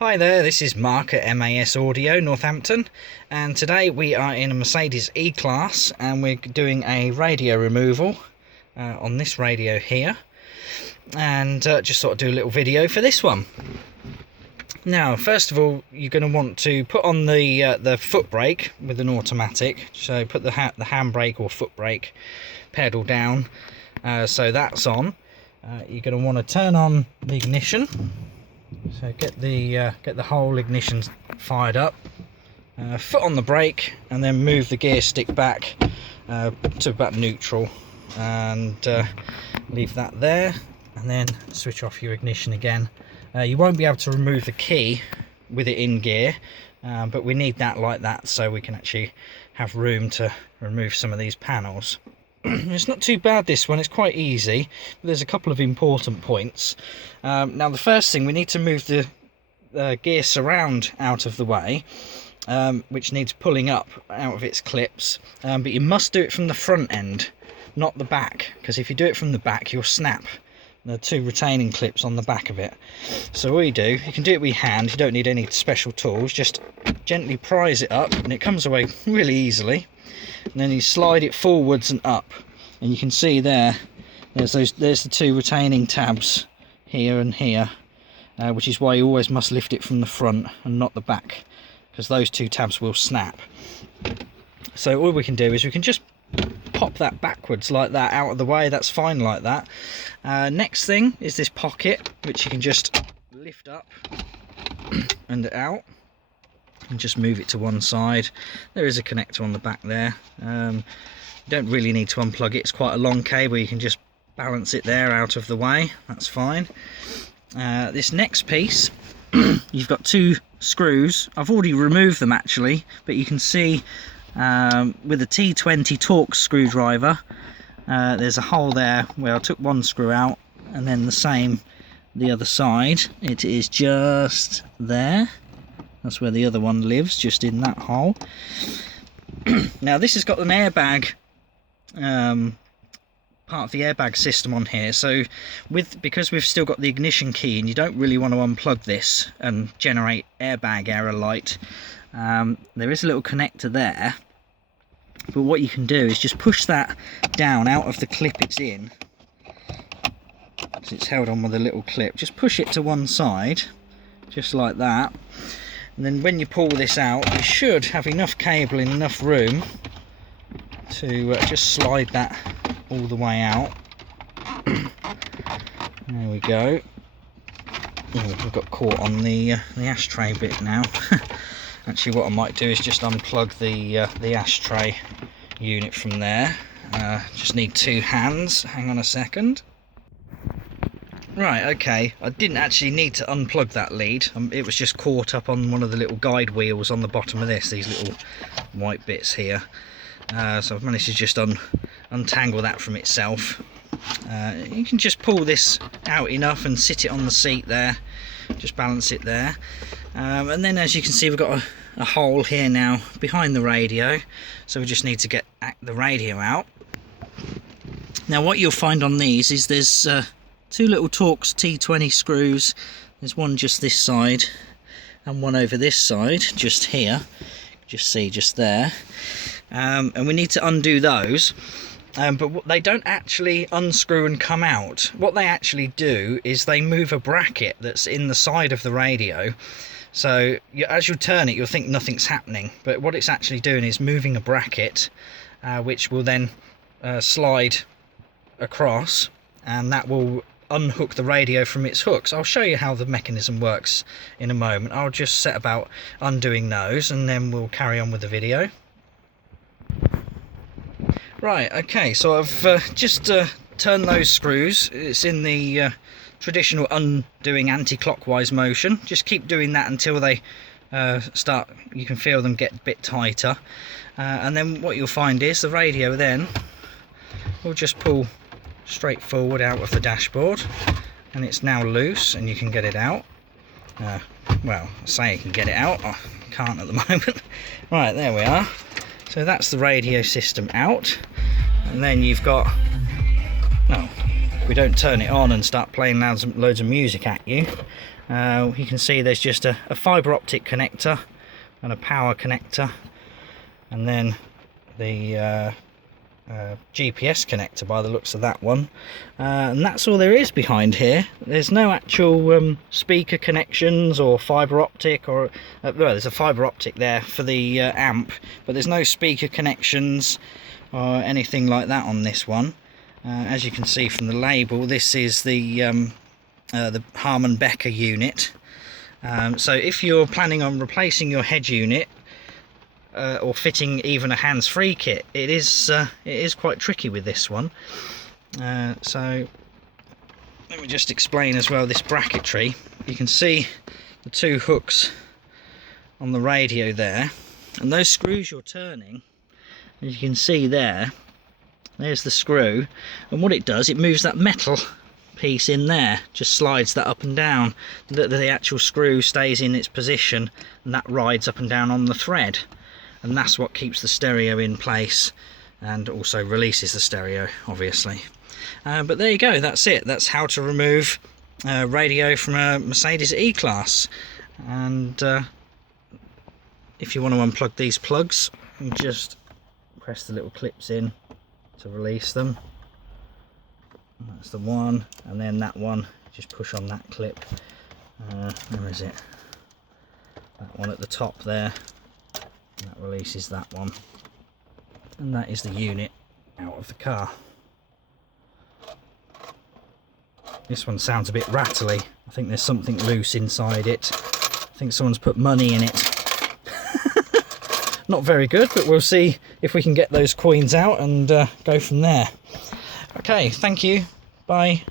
Hi there, this is Mark at MAS Audio, Northampton, and today we are in a Mercedes E Class and we're doing a radio removal on this radio here, and just sort of do a little video for this one. Now, first of all, you're going to want to put on the foot brake with an automatic, so put the handbrake or foot brake pedal down, so that's on. You're going to want to turn on the ignition. So get the whole ignition fired up, foot on the brake, and then move the gear stick back to about neutral, and leave that there, and then switch off your ignition again. You won't be able to remove the key with it in gear, but we need that like that so we can actually have room to remove some of these panels. It's not too bad, this one, it's quite easy, but there's a couple of important points. Now the first thing, we need to move the gear surround out of the way, which needs pulling up out of its clips, but you must do it from the front end, not the back, because if you do it from the back you'll snap the two retaining clips on the back of it. So all you do, you can do it with your hand, you don't need any special tools, just gently prise it up and it comes away really easily. And then you slide it forwards and up, and you can see there's the two retaining tabs here and here, which is why you always must lift it from the front and not the back, because those two tabs will snap. So all we can do is we can just pop that backwards like that out of the way. That's fine like that. Next thing is this pocket, which you can just lift up and out and just move it to one side. There is a connector on the back there. You don't really need to unplug it, it's quite a long cable, you can just balance it there out of the way, that's fine. This next piece, you've got two screws. I've already removed them actually, but you can see with the T20 Torx screwdriver, there's a hole there where I took one screw out, and then the same the other side. It is just there. That's where the other one lives, just in that hole. Now this has got an airbag, part of the airbag system on here. So because we've still got the ignition key and you don't really want to unplug this and generate airbag error light, there is a little connector there. But what you can do is just push that down out of the clip it's in. So it's held on with a little clip. Just push it to one side, just like that. And then when you pull this out, you should have enough cable in enough room to just slide that all the way out. There we go. Oh, we've got caught on the ashtray bit now. Actually, what I might do is just unplug the ashtray unit from there. Just need two hands. Hang on a second. Right, okay, I didn't actually need to unplug that lead, it was just caught up on one of the little guide wheels on the bottom of this, these little white bits here. So I've managed to just untangle that from itself. You can just pull this out enough and sit it on the seat there, just balance it there. And then as you can see, we've got a hole here now behind the radio, so we just need to get the radio out. Now what you'll find on these is there's two little Torx T20 screws. There's one just this side and one over this side, just here. Just see, just there. And we need to undo those. But they don't actually unscrew and come out. What they actually do is they move a bracket that's in the side of the radio. So as you turn it, you'll think nothing's happening. But what it's actually doing is moving a bracket, which will then slide across, and that will unhook the radio from its hooks. I'll show you how the mechanism works in a moment. I'll just set about undoing those and then we'll carry on with the video. Right, okay, so I've just turned those screws. It's in the traditional undoing anti-clockwise motion. Just keep doing that until they start, you can feel them get a bit tighter. And then what you'll find is the radio then will just pull straight forward out of the dashboard, and it's now loose and you can get it out. Well, I say you can get it out, I can't at the moment. Right, there we are. So that's the radio system out, and then you've got, no, we don't turn it on and start playing loads of music at you. You can see there's just a fibre optic connector and a power connector, and then the GPS connector by the looks of that one, and that's all there is behind here. There's no actual speaker connections or fibre optic, or well, there's a fibre optic there for the amp, but there's no speaker connections or anything like that on this one. As you can see from the label, this is the Harman Becker unit. So if you're planning on replacing your head unit, or fitting even a hands-free kit, it is quite tricky with this one. So let me just explain as well this bracketry. You can see the two hooks on the radio there, and those screws you're turning, as you can see there's the screw, and what it does, it moves that metal piece in there, just slides that up and down. The actual screw stays in its position, and that rides up and down on the thread, and that's what keeps the stereo in place and also releases the stereo, obviously. But there you go, that's it. That's how to remove radio from a Mercedes E Class. And if you want to unplug these plugs, you just press the little clips in to release them. That's the one, and then that one, just push on that clip. Where is it? That one at the top there. That releases that one, and that is the unit out of the car. This one sounds a bit rattly. I think there's something loose inside it. I think someone's put money in it. Not very good, but we'll see if we can get those coins out and go from there. Okay, thank you. Bye.